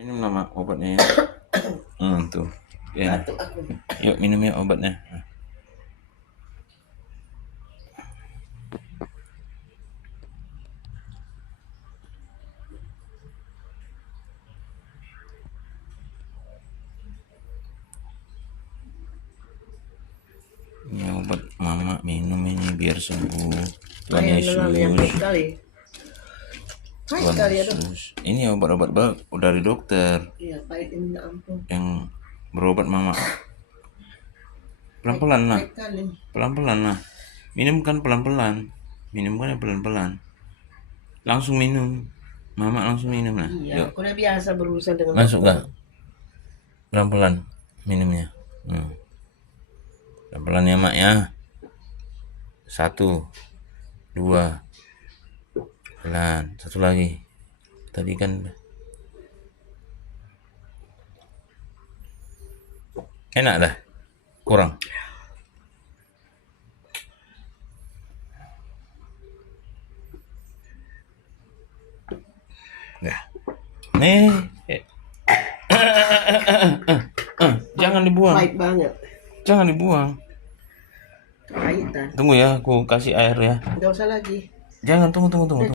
Minum nama obatnya ya. Tuh. Ya. Batuk aku. Yuk minum ya obatnya. Ini obat mama minum ini biar sembuh. Tuhan Yesus. Tuhan Yesus. Ini obat-obat dari dokter. Iya, pahit ini minta ampun. Yang berobat mama. Pelan-pelan nah. Pelan-pelan nah. Minum kan pelan-pelan. Minum kan pelan-pelan. Langsung minum. Mama langsung minum nah. Iya, aku udah biasa berurusan dengan masuk gak? Pelan-pelan minumnya. Pelan-pelan ya mak ya. 1, 2, pelan. 1 lagi. Tadi kan enak dah. Kurang. Ya. Nih. Jangan dibuang. Pahit banget. Jangan dibuang. Kepahitan. Tunggu ya, aku kasih air ya. Enggak usah lagi. Jangan, tunggu.